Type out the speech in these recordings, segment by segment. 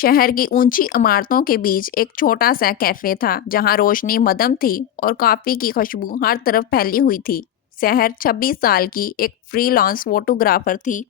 شہر کی اونچی عمارتوں کے بیچ ایک چھوٹا سا کیفے تھا جہاں روشنی مدھم تھی اور کافی کی خوشبو ہر طرف پھیلی ہوئی تھی۔ سحر 26 سال کی ایک فری لانس فوٹوگرافر تھی۔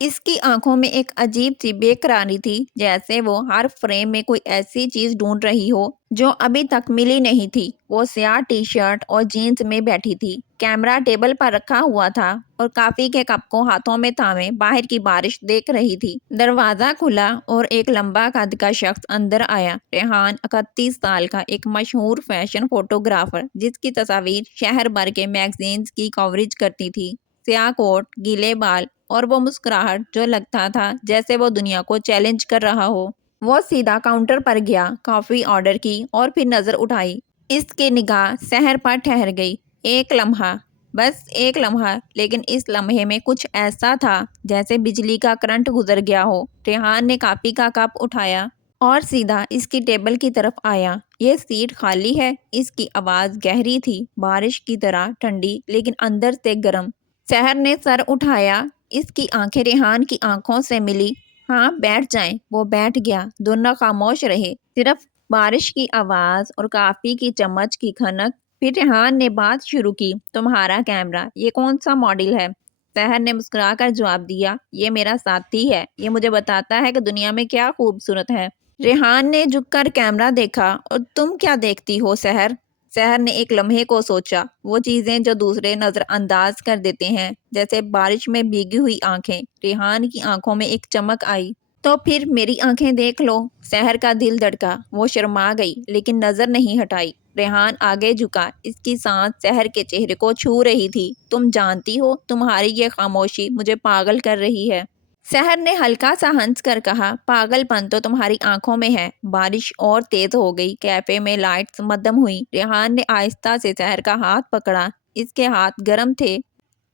اس کی آنکھوں میں ایک عجیب سی بے قراری تھی، جیسے وہ ہر فریم میں کوئی ایسی چیز ڈھونڈ رہی ہو جو ابھی تک ملی نہیں تھی۔ وہ سیاہ ٹی شرٹ اور جینز میں بیٹھی تھی، کیمرہ ٹیبل پر رکھا ہوا تھا اور کافی کے کپ کو ہاتھوں میں تھامے باہر کی بارش دیکھ رہی تھی۔ دروازہ کھلا اور ایک لمبا قد کا شخص اندر آیا۔ ریحان 31 سال کا ایک مشہور فیشن فوٹوگرافر، جس کی تصاویر شہر بھر کے میگزینز کی کوریج کرتی تھی۔ سیاہ کوٹ، گیلے بال اور وہ مسکراہٹ جو لگتا تھا جیسے وہ دنیا کو چیلنج کر رہا ہو۔ وہ سیدھا کاؤنٹر پر گیا، کافی آرڈر کی اور پھر نظر اٹھائی۔ اس کی نگاہ سحر پر ٹھہر گئی۔ ایک لمحہ، بس ایک لمحہ، لیکن اس لمحے میں کچھ ایسا تھا جیسے بجلی کا کرنٹ گزر گیا ہو۔ ریحان نے کافی کا کپ اٹھایا اور سیدھا اس کی ٹیبل کی طرف آیا۔ یہ سیٹ خالی ہے۔ اس کی آواز گہری تھی، بارش کی طرح ٹھنڈی لیکن اندر سے گرم۔ سحر نے سر اٹھایا۔ اس کی آنکھیں ریحان کی آنکھوں سے ملی۔ ہاں، بیٹھ جائیں۔ وہ بیٹھ گیا۔ دونوں خاموش رہے، صرف بارش کی آواز اور کافی کی چمچ کی کھنک۔ پھر ریحان نے بات شروع کی، تمہارا کیمرہ یہ کون سا ماڈل ہے؟ سحر نے مسکرا کر جواب دیا، یہ میرا ساتھی ہے، یہ مجھے بتاتا ہے کہ دنیا میں کیا خوبصورت ہے۔ ریحان نے جھک کر کیمرہ دیکھا۔ اور تم کیا دیکھتی ہو سحر؟ سحر نے ایک لمحے کو سوچا، وہ چیزیں جو دوسرے نظر انداز کر دیتے ہیں، جیسے بارش میں بھیگی ہوئی آنکھیں۔ ریحان کی آنکھوں میں ایک چمک آئی۔ تو پھر میری آنکھیں دیکھ لو۔ سحر کا دل دھڑکا، وہ شرما گئی لیکن نظر نہیں ہٹائی۔ ریحان آگے جھکا، اس کی سانس سحر کے چہرے کو چھو رہی تھی۔ تم جانتی ہو، تمہاری یہ خاموشی مجھے پاگل کر رہی ہے۔ سحر نے ہلکا سا ہنس کر کہا، پاگل پن تو تمہاری آنکھوں میں ہے۔ بارش اور تیز ہو گئی، کیفے میں لائٹس مدھم ہوئی۔ ریحان نے آہستہ سے سحر کا ہاتھ پکڑا۔ اس کے ہاتھ گرم تھے۔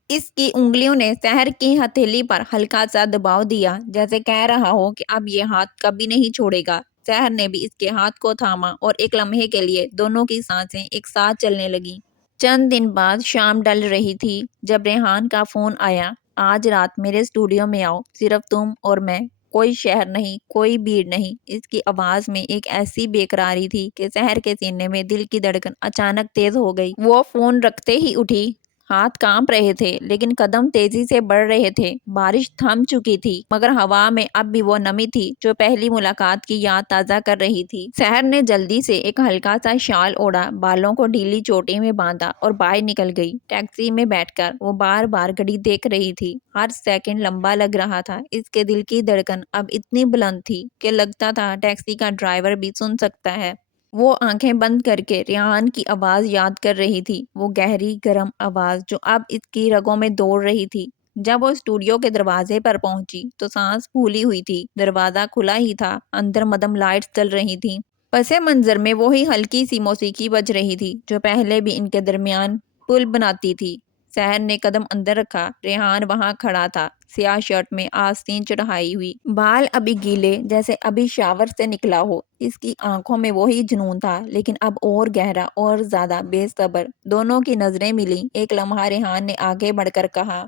اس کی انگلیوں نے سحر کی ہتھیلی پر ہلکا سا دباؤ دیا، جیسے کہہ رہا ہو کہ اب یہ ہاتھ کبھی نہیں چھوڑے گا۔ سحر نے بھی اس کے ہاتھ کو تھاما اور ایک لمحے کے لیے دونوں کی سانسیں ایک ساتھ چلنے لگیں۔ چند دن بعد شام ڈل رہی تھی جب ریحان کا فون آیا، آج رات میرے اسٹوڈیو میں آؤ، صرف تم اور میں، کوئی شہر نہیں، کوئی بھیڑ نہیں۔ اس کی آواز میں ایک ایسی بے قراری تھی کہ سحر کے سینے میں دل کی دھڑکن اچانک تیز ہو گئی۔ وہ فون رکھتے ہی اٹھی، ہاتھ کانپ رہے تھے لیکن قدم تیزی سے بڑھ رہے تھے۔ بارش تھم چکی تھی مگر ہوا میں اب بھی وہ نمی تھی جو پہلی ملاقات کی یاد تازہ کر رہی تھی۔ سحر نے جلدی سے ایک ہلکا سا شال اوڑھا، بالوں کو ڈھیلی چوٹی میں باندھا اور باہر نکل گئی۔ ٹیکسی میں بیٹھ کر وہ بار بار گھڑی دیکھ رہی تھی، ہر سیکنڈ لمبا لگ رہا تھا۔ اس کے دل کی دھڑکن اب اتنی بلند تھی کہ لگتا تھا ٹیکسی کا ڈرائیور بھی سن سکتا ہے۔ وہ آنکھیں بند کر کے ریحان کی آواز یاد کر رہی تھی، وہ گہری گرم آواز جو اب اس کی رگوں میں دوڑ رہی تھی۔ جب وہ اسٹوڈیو کے دروازے پر پہنچی تو سانس پھولی ہوئی تھی۔ دروازہ کھلا ہی تھا، اندر مدھم لائٹس جل رہی تھیں۔ پس منظر میں وہی ہلکی سی موسیقی بج رہی تھی جو پہلے بھی ان کے درمیان پل بناتی تھی۔ سحر نے قدم اندر رکھا۔ ریحان وہاں کھڑا تھا، سیاہ شرٹ میں آستین چڑھائی ہوئی، بال ابھی گیلے جیسے ابھی شاور سے نکلا ہو۔ اس کی آنکھوں میں وہی جنون تھا لیکن اب اور گہرا اور زیادہ بے صبر۔ دونوں کی نظریں ملیں۔ ایک لمحہ ریحان نے آگے بڑھ کر کہا،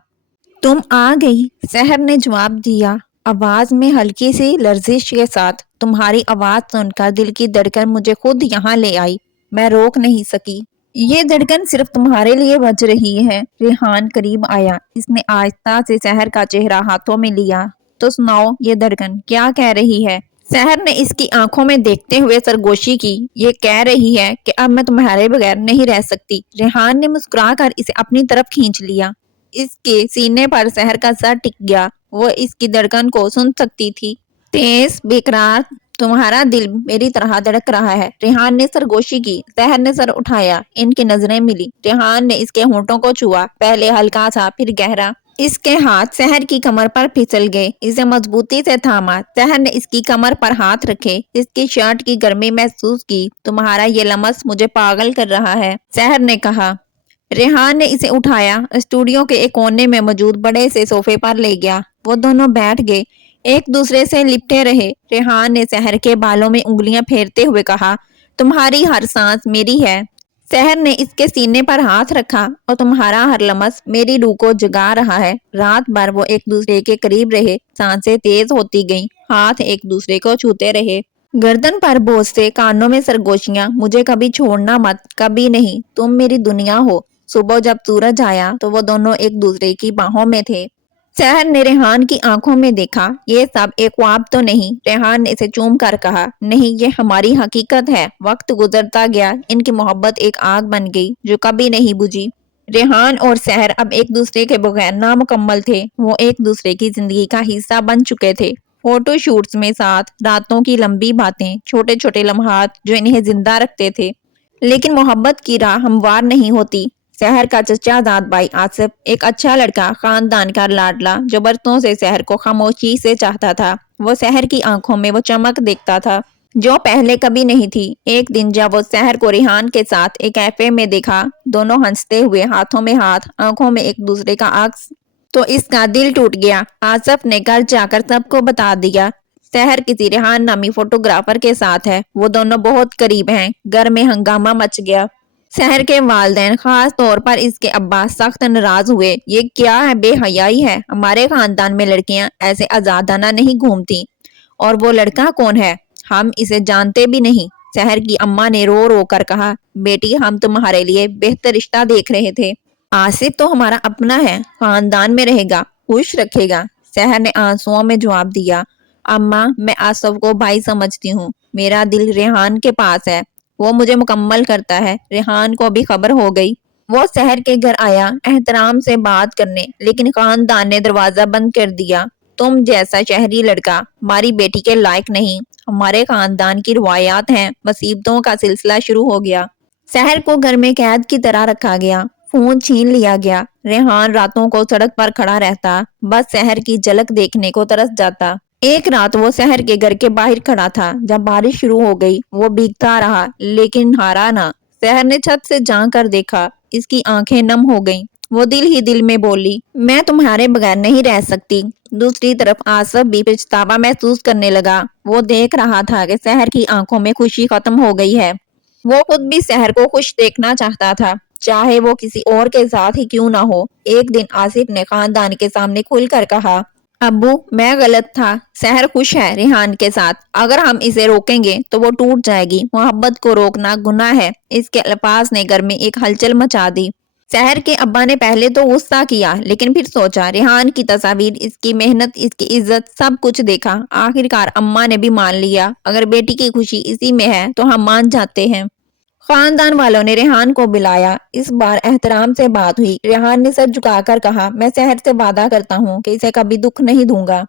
تم آ گئی۔ سحر نے جواب دیا، آواز میں ہلکی سی لرزش کے ساتھ، تمہاری آواز سن کر دل کی دھڑکن مجھے خود یہاں لے آئی، میں روک نہیں سکی۔ یہ دھڑکن صرف تمہارے لیے بج رہی ہے۔ ریحان قریب آیا، اس نے آہستہ سے سحر کا چہرہ ہاتھوں میں لیا۔ تو سناؤ، یہ دھڑکن کیا کہہ رہی ہے؟ سحر نے اس کی آنکھوں میں دیکھتے ہوئے سرگوشی کی، یہ کہہ رہی ہے کہ اب میں تمہارے بغیر نہیں رہ سکتی۔ ریحان نے مسکرا کر اسے اپنی طرف کھینچ لیا۔ اس کے سینے پر سحر کا سر ٹک گیا، وہ اس کی دھڑکن کو سن سکتی تھی، تیز، بے قرار۔ تمہارا دل میری طرح دھڑک رہا ہے۔ ریحان نے سرگوشی کی۔ سحر نے سر اٹھایا، ان کی نظریں ملی۔ ریحان نے اس کے ہونٹوں کو چھوا، پہلے ہلکا سا پھر گہرا۔ اس کے ہاتھ سحر کی کمر پر پھسل گئے، اسے مضبوطی سے تھاما۔ سحر نے اس کی کمر پر ہاتھ رکھے، اس کی شرٹ کی گرمی محسوس کی۔ تمہارا یہ لمس مجھے پاگل کر رہا ہے، سحر نے کہا۔ ریحان نے اسے اٹھایا، اسٹوڈیو کے ایک کونے میں موجود بڑے سے صوفے پر لے گیا۔ وہ دونوں بیٹھ گئے، ایک دوسرے سے لپٹے رہے۔ ریحان نے سحر کے بالوں میں انگلیاں پھیرتے ہوئے کہا، تمہاری ہر سانس میری ہے۔ سحر نے اس کے سینے پر ہاتھ رکھا، اور تمہارا ہر لمس میری روح کو جگا رہا ہے۔ رات بھر وہ ایک دوسرے کے قریب رہے، سانسیں تیز ہوتی گئیں، ہاتھ ایک دوسرے کو چھوتے رہے۔ گردن پر بوجھ سے، کانوں میں سرگوشیاں، مجھے کبھی چھوڑنا مت، کبھی نہیں، تم میری دنیا ہو۔ صبح جب سورج آیا تو وہ دونوں ایک دوسرے کی باہوں میں تھے۔ سحر نے ریحان کی آنکھوں میں دیکھا، یہ سب ایک خواب تو نہیں؟ ریحان نے اسے چوم کر کہا، نہیں، یہ ہماری حقیقت ہے۔ وقت گزرتا گیا، ان کی محبت ایک آگ بن گئی جو کبھی نہیں بجھی۔ ریحان اور سحر اب ایک دوسرے کے بغیر نامکمل تھے، وہ ایک دوسرے کی زندگی کا حصہ بن چکے تھے۔ فوٹو شوٹس میں ساتھ، راتوں کی لمبی باتیں، چھوٹے چھوٹے لمحات جو انہیں زندہ رکھتے تھے۔ لیکن محبت کی راہ ہموار نہیں ہوتی۔ سحر کا چچا زاد بھائی آصف ایک اچھا لڑکا، خاندان کا لاڈلا، جو برسوں سے سحر کو خاموشی سے چاہتا تھا۔ وہ سحر کی آنکھوں میں وہ چمک دیکھتا تھا جو پہلے کبھی نہیں تھی۔ ایک دن جب وہ سحر کو ریحان کے ساتھ ایک کیفے میں دیکھا، دونوں ہنستے ہوئے، ہاتھوں میں ہاتھ، آنکھوں میں ایک دوسرے کا عکس، تو اس کا دل ٹوٹ گیا۔ آصف نے گھر جا کر سب کو بتا دیا، سحر کسی ریحان نامی فوٹوگرافر کے ساتھ ہے، وہ دونوں بہت قریب ہیں۔ گھر میں ہنگامہ مچ گیا۔ سحر کے والدین، خاص طور پر اس کے ابا، سخت ناراض ہوئے۔ یہ کیا ہے، بے حیائی ہے، ہمارے خاندان میں لڑکیاں ایسے آزادانہ نہیں گھومتی۔ اور وہ لڑکا کون ہے؟ ہم اسے جانتے بھی نہیں۔ سحر کی اماں نے رو رو کر کہا، بیٹی، ہم تمہارے لیے بہتر رشتہ دیکھ رہے تھے۔ آصف تو ہمارا اپنا ہے، خاندان میں رہے گا، خوش رکھے گا۔ سحر نے آنسوؤں میں جواب دیا، اماں، میں آصف کو بھائی سمجھتی ہوں، میرا دل ریحان کے پاس ہے، وہ مجھے مکمل کرتا ہے۔ ریحان کو بھی خبر ہو گئی۔ وہ سحر کے گھر آیا، احترام سے بات کرنے، لیکن خاندان نے دروازہ بند کر دیا۔ تم جیسا شہری لڑکا ہماری بیٹی کے لائق نہیں، ہمارے خاندان کی روایات ہیں۔ مصیبتوں کا سلسلہ شروع ہو گیا۔ سحر کو گھر میں قید کی طرح رکھا گیا، فون چھین لیا گیا۔ ریحان راتوں کو سڑک پر کھڑا رہتا، بس سحر کی جھلک دیکھنے کو ترس جاتا۔ ایک رات وہ سحر کے گھر کے باہر کھڑا تھا، جب بارش شروع ہو گئی۔ وہ بھیگتا رہا لیکن ہارا نہ۔ سحر نے چھت سے جھانک کر دیکھا، اس کی آنکھیں نم ہو گئیں۔ وہ دل ہی دل میں بولی، میں تمہارے بغیر نہیں رہ سکتی۔ دوسری طرف آصف بھی پچھتاوا محسوس کرنے لگا۔ وہ دیکھ رہا تھا کہ سحر کی آنکھوں میں خوشی ختم ہو گئی ہے۔ وہ خود بھی سحر کو خوش دیکھنا چاہتا تھا، چاہے وہ کسی اور کے ساتھ ہی کیوں نہ ہو۔ ایک دن آصف نے خاندان کے سامنے کھل کر کہا، ابو، میں غلط تھا، سحر خوش ہے ریحان کے ساتھ، اگر ہم اسے روکیں گے تو وہ ٹوٹ جائے گی، محبت کو روکنا گناہ ہے۔ اس کے الفاظ نے گھر میں ایک ہلچل مچا دی۔ سحر کے ابا نے پہلے تو غصہ کیا، لیکن پھر سوچا، ریحان کی تصاویر، اس کی محنت، اس کی عزت، سب کچھ دیکھا۔ آخرکار اماں نے بھی مان لیا، اگر بیٹی کی خوشی اسی میں ہے تو ہم مان جاتے ہیں۔ خاندان والوں نے ریحان کو بلایا، اس بار احترام سے بات ہوئی۔ ریحان نے سر جھکا کر کہا، میں سحر سے وعدہ کرتا ہوں کہ اسے کبھی دکھ نہیں دوں گا،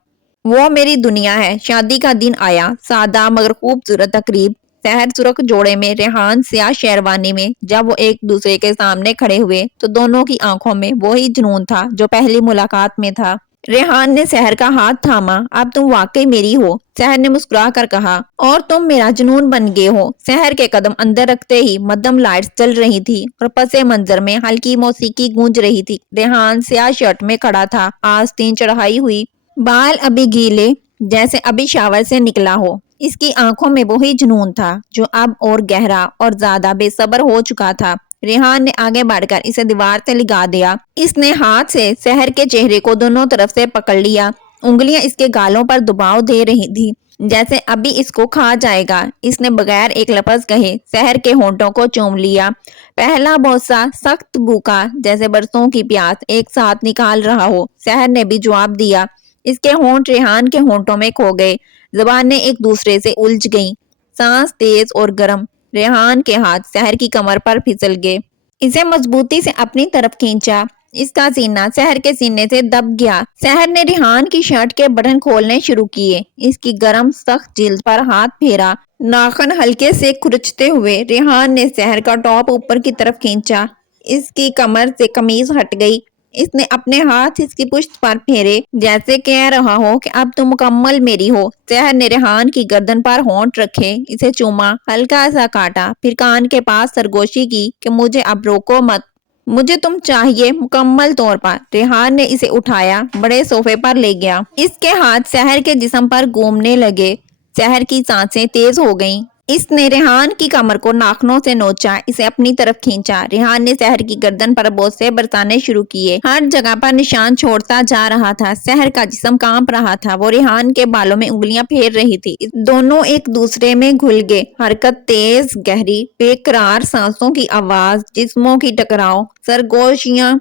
وہ میری دنیا ہے۔ شادی کا دن آیا، سادہ مگر خوبصورت تقریب۔ سحر سرخ جوڑے میں، ریحان سیاہ شیروانی میں۔ جب وہ ایک دوسرے کے سامنے کھڑے ہوئے تو دونوں کی آنکھوں میں وہی جنون تھا جو پہلی ملاقات میں تھا۔ ریحان نے سحر کا ہاتھ تھاما، اب تم واقعی میری ہو، سحر نے مسکرا کر کہا، اور تم میرا جنون بن گئے ہو۔ سحر کے قدم اندر رکھتے ہی مدھم لائٹس چل رہی تھی اور پس منظر میں ہلکی موسیقی گونج رہی تھی۔ ریحان سیاہ شرٹ میں کھڑا تھا، آستین چڑھائی ہوئی، بال ابھی گیلے جیسے ابھی شاور سے نکلا ہو۔ اس کی آنکھوں میں وہی جنون تھا جو اب اور گہرا اور زیادہ بے صبر ہو چکا تھا۔ ریحان نے آگے بڑھ کر اسے دیوار سے لگا دیا۔ اس نے ہاتھ سے سحر کے چہرے کو دونوں طرف سے پکڑ لیا، انگلیاں اس کے گالوں پر دباؤ دے رہی تھی جیسے ابھی اس کو کھا جائے گا۔ اس نے بغیر ایک لفظ کہے سحر کے ہونٹوں کو چوم لیا، پہلا بوسہ سخت بھوکا جیسے برسوں کی پیاس ایک ساتھ نکال رہا ہو۔ سحر نے بھی جواب دیا، اس کے ہونٹ ریحان کے ہونٹوں میں کھو گئے، زبانیں ایک دوسرے سے الجھ گئیں، سانس تیز اور گرم۔ ریحان کے ہاتھ سحر کی کمر پر پھسل گئے، اسے مضبوطی سے اپنی طرف کھینچا، اس کا سینہ سحر کے سینے سے دب گیا۔ سحر نے ریحان کی شرٹ کے بٹن کھولنے شروع کیے، اس کی گرم سخت جلد پر ہاتھ پھیرا، ناخن ہلکے سے کھرچتے ہوئے۔ ریحان نے سحر کا ٹاپ اوپر کی طرف کھینچا، اس کی کمر سے قمیض ہٹ گئی۔ اس نے اپنے ہاتھ اس کی پشت پر پھیرے جیسے کہہ رہا ہو کہ اب تم مکمل میری ہو۔ سحر نے ریحان کی گردن پر ہونٹ رکھے، اسے چوما، ہلکا سا کاٹا، پھر کان کے پاس سرگوشی کی کہ مجھے اب روکو مت، مجھے تم چاہیے مکمل طور پر۔ ریحان نے اسے اٹھایا، بڑے صوفے پر لے گیا، اس کے ہاتھ سحر کے جسم پر گھومنے لگے، سحر کی سانسیں تیز ہو گئیں، اس نے ریحان کی کمر کو ناخنوں سے نوچا، اسے اپنی طرف کھینچا۔ ریحان نے سحر کی گردن پر بوسے برسانے شروع کیے، ہر جگہ پر نشان چھوڑتا جا رہا تھا۔ سحر کا جسم کانپ رہا تھا، وہ ریحان کے بالوں میں انگلیاں پھیر رہی تھی۔ دونوں ایک دوسرے میں گھل گئے، حرکت تیز، گہری، بے قرار سانسوں کی آواز، جسموں کی ٹکراؤ، سرگوشیاں۔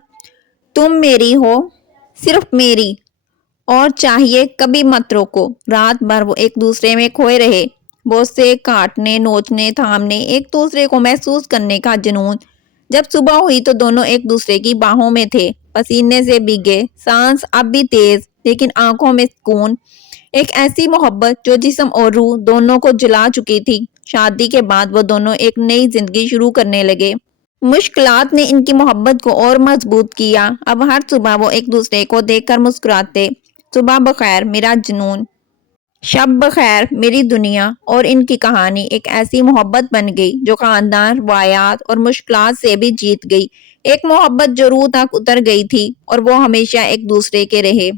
تم میری ہو، صرف میری، اور چاہیے کبھی مت روکو۔ رات بھر وہ ایک دوسرے میں کھوئے رہے، بوسے، کاٹنے، نوچنے، تھامنے، ایک دوسرے کو محسوس کرنے کا جنون۔ جب صبح ہوئی تو دونوں ایک دوسرے کی باہوں میں تھے، پسینے سے بھیگے، سانس اب بھی تیز، لیکن آنکھوں میں سکون۔ ایک ایسی محبت جو جسم اور روح دونوں کو جلا چکی تھی۔ شادی کے بعد وہ دونوں ایک نئی زندگی شروع کرنے لگے۔ مشکلات نے ان کی محبت کو اور مضبوط کیا۔ اب ہر صبح وہ ایک دوسرے کو دیکھ کر مسکراتے، صبح بخیر میرا جنون، شب بخیر میری دنیا۔ اور ان کی کہانی ایک ایسی محبت بن گئی جو خاندان، روایات اور مشکلات سے بھی جیت گئی۔ ایک محبت جو روح تک اتر گئی تھی، اور وہ ہمیشہ ایک دوسرے کے رہے۔